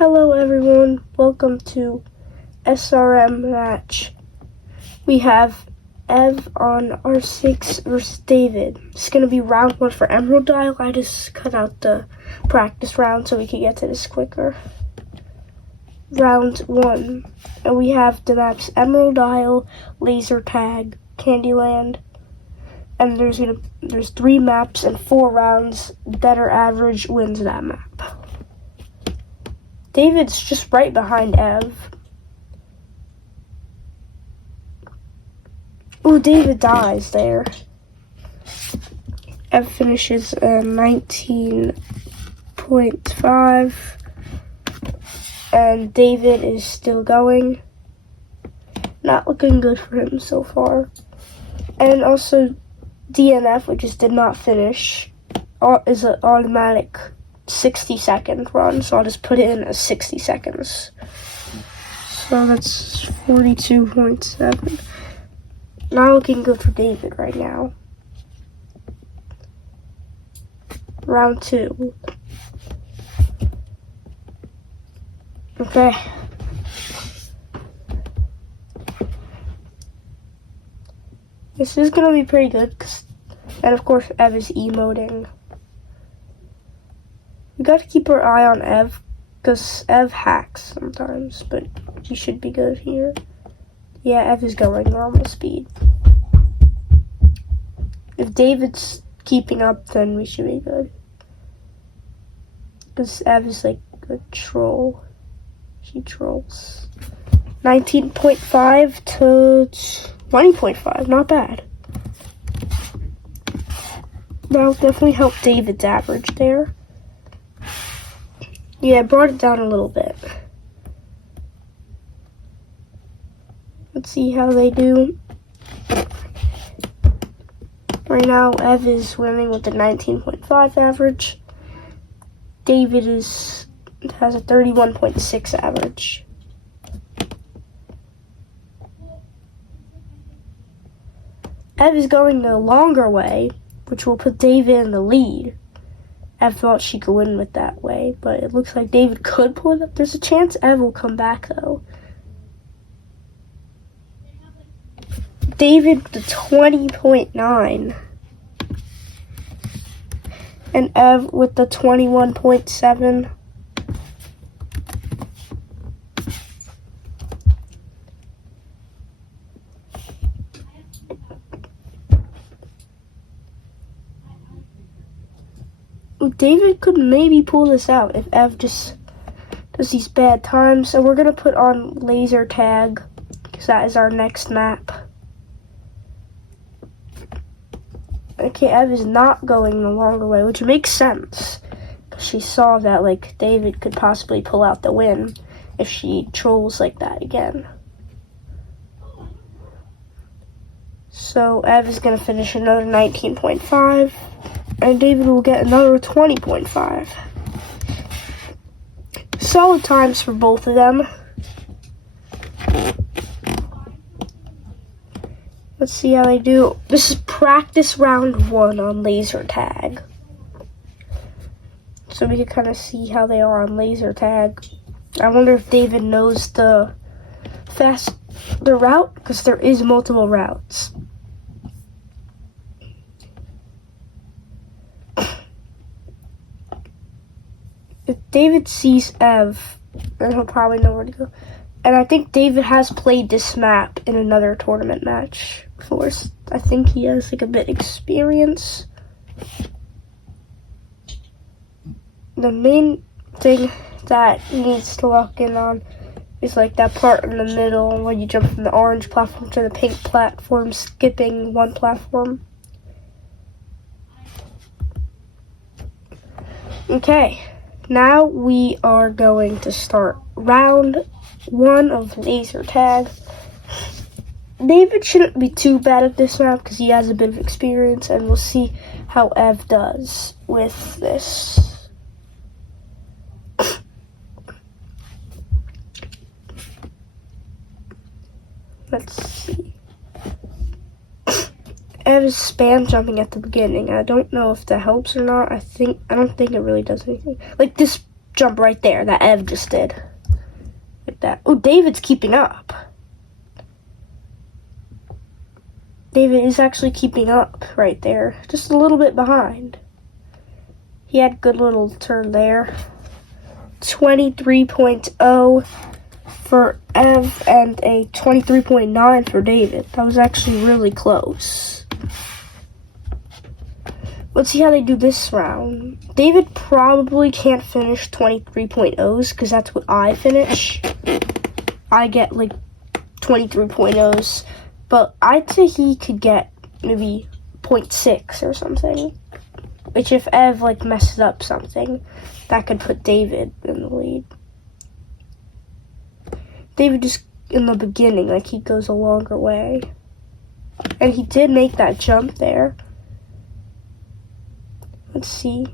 Hello everyone, welcome to SRM match. We have Ev on R6 versus David. It's going to be round 1 for Emerald Dial. I just cut out the practice round so we can get to this quicker. Round 1. And we have the maps Emerald Dial, Laser Tag, Candyland. And there's 3 maps and 4 rounds. Better average wins that map. David's just right behind Ev. Oh, David dies there. Ev finishes 19.5. And David is still going. Not looking good for him so far. And also DNF, which is did not finish, is an automatic 60-second run, so I'll just put it in as 60 seconds. So that's 42.7. Not looking good for David right now. Round 2. Okay. This is gonna be pretty good, and of course Ev is emoting. We gotta keep our eye on Ev, because Ev hacks sometimes, but he should be good here. Yeah, Ev is going normal speed. If David's keeping up, then we should be good. Because Ev is like a troll. She trolls. 19.5 to 20.5, not bad. That'll definitely help David's average there. Yeah, I brought it down a little bit. Let's see how they do. Right now, Ev is winning with a 19.5 average. David has a 31.6 average. Ev is going the longer way, which will put David in the lead. Ev thought she could win with that way, but it looks like David could pull it up. There's a chance Ev will come back, though. David with the 20.9. And Ev with the 21.7. David could maybe pull this out if Ev just does these bad times. So we're going to put on Laser Tag, because that is our next map. Okay, Ev is not going the longer way, which makes sense. Because she saw that, like, David could possibly pull out the win if she trolls like that again. So Ev is going to finish another 19.5. And David will get another 20.5. Solid times for both of them. Let's see how they do. This is practice round 1 on Laser Tag. So we can kind of see how they are on Laser Tag. I wonder if David knows the route, because there is multiple routes. If David sees Ev, then he'll probably know where to go. And I think David has played this map in another tournament match before. I think he has like a bit experience. The main thing that he needs to lock in on is like that part in the middle when you jump from the orange platform to the pink platform, skipping one platform. Okay. Now we are going to start round 1 of Laser Tag. David shouldn't be too bad at this map because he has a bit of experience, and we'll see how Ev does with this. Let's see. Ev is spam jumping at the beginning. I don't know if that helps or not. I don't think it really does anything. Like, this jump right there that Ev just did. Like that. Oh, David's keeping up. David is actually keeping up right there. Just a little bit behind. He had a good little turn there. 23.0 for Ev and a 23.9 for David. That was actually really close. Let's see how they do this round. David probably can't finish 23.0s because that's what I finish. I get like 23.0s, but I'd say he could get maybe 0.6 or something. Which if Ev like messes up something, that could put David in the lead. David just in the beginning, like he goes a longer way. And he did make that jump there. Let's see.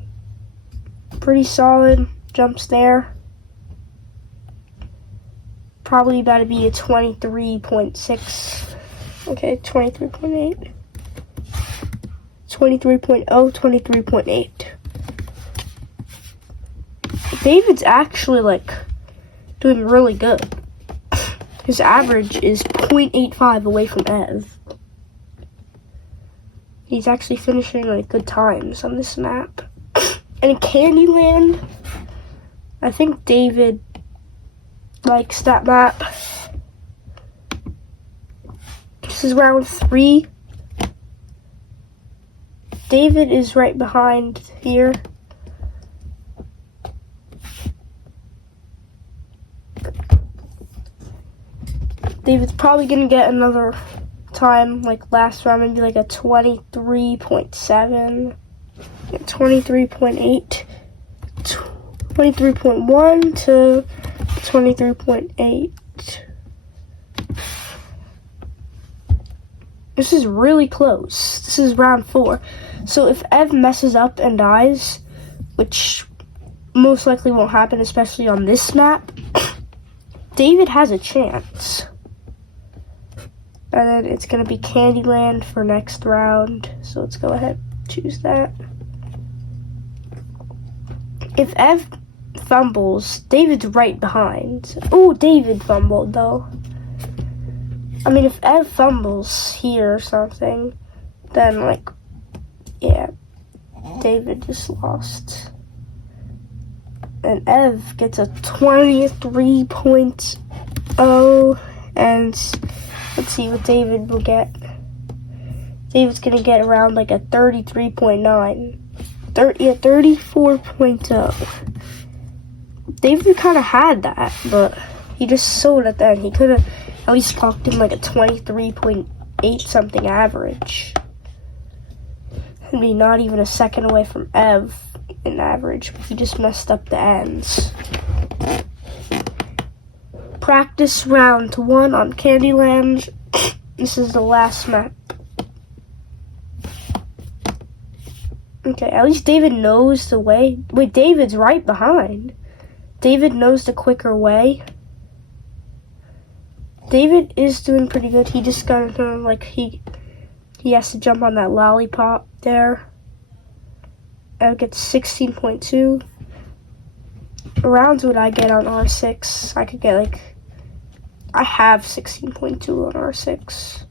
Pretty solid jumps there. Probably about to be a 23.6. Okay, 23.8. 23.0, 23.8. David's actually like doing really good. His average is 0.85 away from Ev. He's actually finishing like good times on this map. And in Candyland, I think David likes that map. This is round 3. David is right behind here. David's probably gonna get another time like last round, maybe like a 23.7, 23.8, 23.1 to 23.8. This is really close. This is round 4. So if Ev messes up and dies, which most likely won't happen, especially on this map, David has a chance. And then it's going to be Candyland for next round. So let's go ahead and choose that. If Ev fumbles, David's right behind. Oh, David fumbled though. I mean, if Ev fumbles here or something, then like, yeah, David just lost. And Ev gets a 23.0, and let's see what David will get. David's gonna get around like a 33.9. 34.0. David kind of had that, but he just sold at the end. He could have at least clocked in like a 23.8 something average. And be not even a second away from Ev in average. He just messed up the ends. Practice round 1 on Candyland. This is the last map. Okay, at least David knows the way. Wait, David's right behind. David knows the quicker way. David is doing pretty good. He just got like he has to jump on that lollipop there. I'll get 16.2. Rounds what I get on R6. I could get like, I have 16.2 on R6.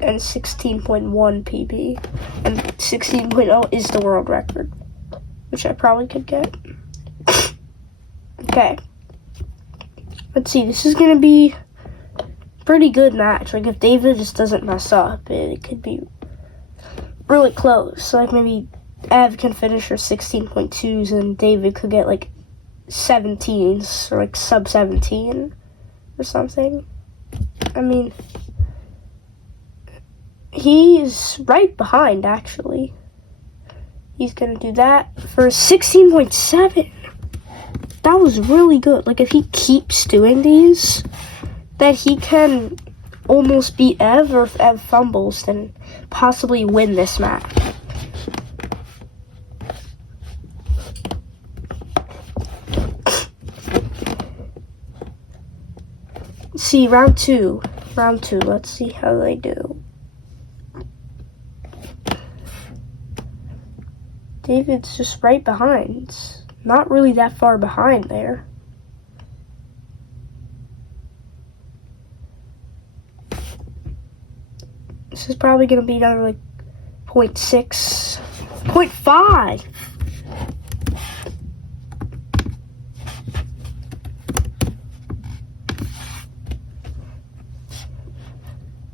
And 16.1 PB. And 16.0 is the world record, which I probably could get. Okay. Let's see, this is going to be a pretty good match. Like, if David just doesn't mess up, it could be really close. So, like, maybe Ev can finish her 16.2s and David could get, like, 17s or, like, sub 17 or something. I mean, he's right behind, actually. He's going to do that for 16.7. That was really good. Like, if he keeps doing these, that he can almost beat Ev, or if Ev fumbles, then possibly win this match. Let's see, round 2. Let's see how they do. David's just right behind. not really that far behind there. This is probably going to be another like 0.6, 0.5.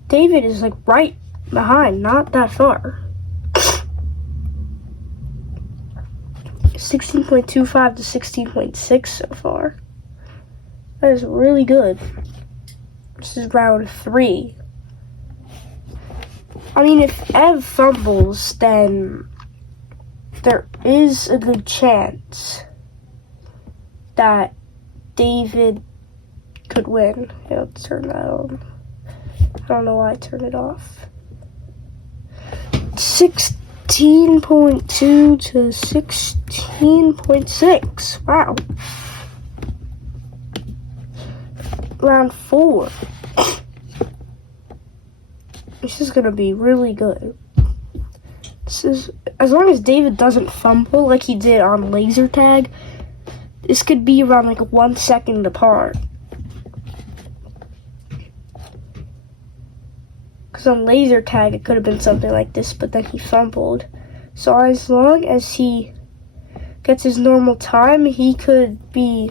David is like right behind, not that far. 16.25 to 16.6 so far. That is really good. This is round 3. I mean, if Ev fumbles, then there is a good chance that David could win. Here, let's turn that on. I don't know why I turned it off. 16.2 to 16.6. Wow. Round 4. This is gonna be really good. This is, as long as David doesn't fumble like he did on laser tag, this could be around like 1 second apart. Because on laser tag it could have been something like this, but then he fumbled. So as long as he gets his normal time, he could be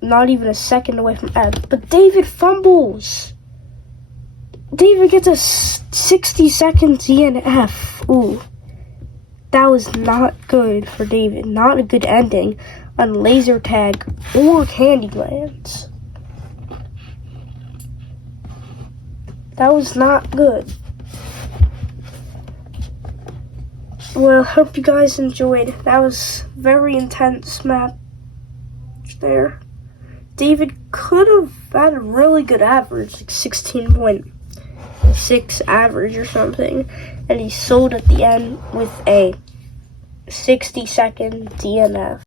not even a second away from Ev. But David fumbles. David gets a 60-second DNF. Ooh. That was not good for David. Not a good ending on laser tag or Candylands. That was not good. Well, hope you guys enjoyed. That was very intense match there. David could have had a really good average, like 16.6 average or something, and he sold at the end with a 60-second DNF.